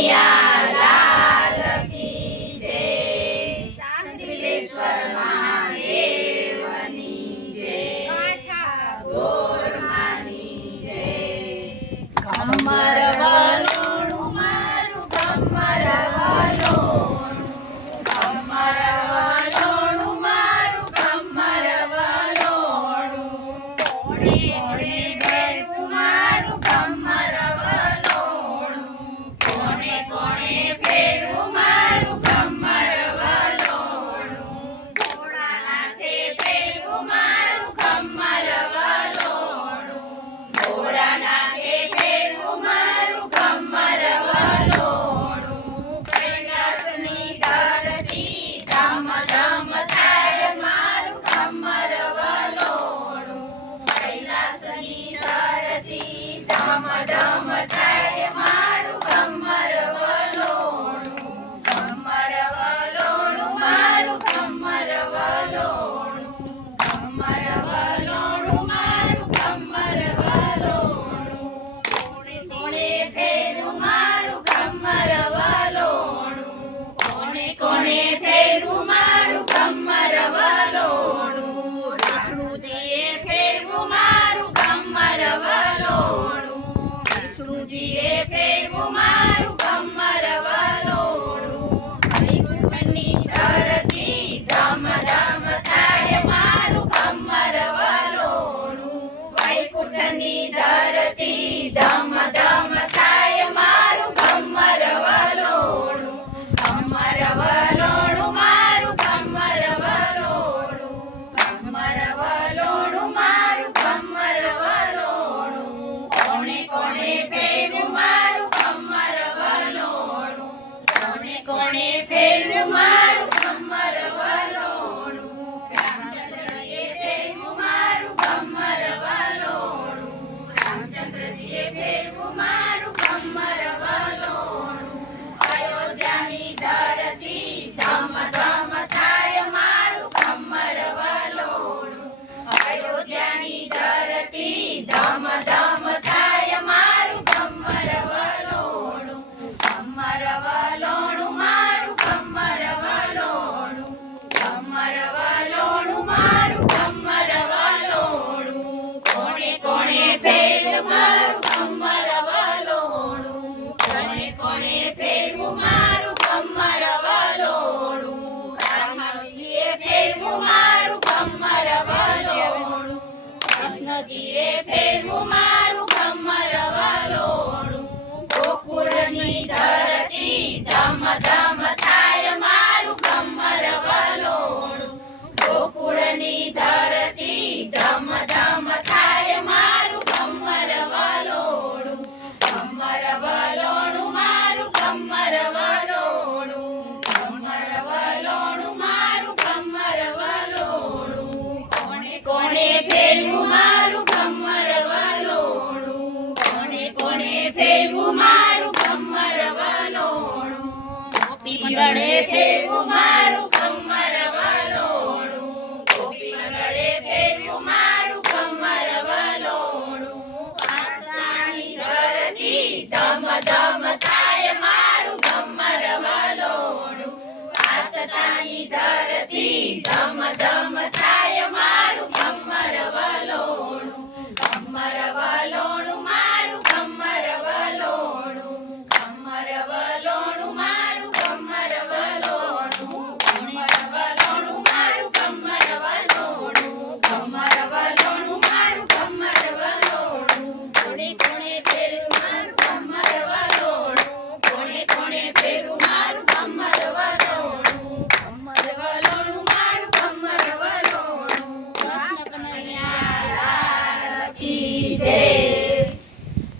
કનૈયા લાલ કી જય. સાંત્રિલેશ્વર મહાદેવની જય. ગોરમાની જય. કમર વલોણું મારું કમર વલોણું, કમર વલોણું મારું કમર વલોણું. કોણે કોણે ભેરું મારું કમર વલોણું, કોણે કોણે ભેરું મારું કમર વલોણું. ભોળાનાથે ભેરું મારું કમર વલોણું, ભોળાનાથે ભેરું મારું કમર વલોણું. કૈલાસની ધરતી ધમ ધમ થાય મારું કમર વલોણું, કૈલાસની ધરતી ધમ ધમ થાય મારું કમર વલોણું. કમર વલોણું મારું કમર વલોણું, કમર વલોણું મારું કમર વલોણું. કોણે કોણે ભેરું મારું કમર વલોણું, કોણે કોણે ભેરું મારું કમર વલોણું. વિષ્ણુજીએ ભેરું મારું કમર વલોણું, વિષ્ણુજીએ ભેરું મારું કમર વલોણું. વૈકુંઠની ધરતી ધમ ધમ થાય મારું કમર વલોણું, વૈકુંઠની ધરતી ધમ ધમ થાય મારું કમર વલોણું. કમર વલોણું મારું કમર વલોણું, કમર વલોણું મારું કમર વલોણું. કોણે કોણે ભેરું મારું કમર વલોણું, કોણે કોણે ભેરું મારું કમર વલોણું. રામચંદ્રજીએ ભેરું મારું કમર વલોણું, રામચંદ્રજીએ ભેરું મારું કમર વલોણું. અયોધ્યાની ધરતી ધમ ધમ થાય મારું કમર વલોણું, અયોધ્યાની ધરતી ધમ ધમ થાય મારું કમર વલોણું. કમર વલોણું મારું કમર વલોણું, કમર વલોણું મારું કમર વલોણું. કોણે કોણે ભેરું મારું કમર વલોણું, કોણે કોણે ભેરું મારું કમર વલોણું. કૃષ્ણજીએ ભેરું મારું કમર વલોણું, કૃષ્ણજીએ ભેરું મારું કમર વલોણું. ગોકુળની ધરતી ધમ ધમ થાય મારું કમર વલોણું, ગોકુળની ધરતી ધમ ધમ થાય મારું કમર વલોણું. કમર વલોણું મારું કમર વલોણું, કમર વલોણું મારું કમર વલોણું. કોણે કોણે ભેરું મારું કમર વલોણું, કોણે કોણે ભેરું મારું કમર વલોણું. ગોપી મંડળે ભેરું મારું કમર વલોણું, ગોપી મંડળે ભેરું મારું કમર વલોણું. આસ્થાની ધરતી ધમ ધમ થાય મારું કમર વલોણું, આસ્થાની ધરતી ધમ ધમ થાય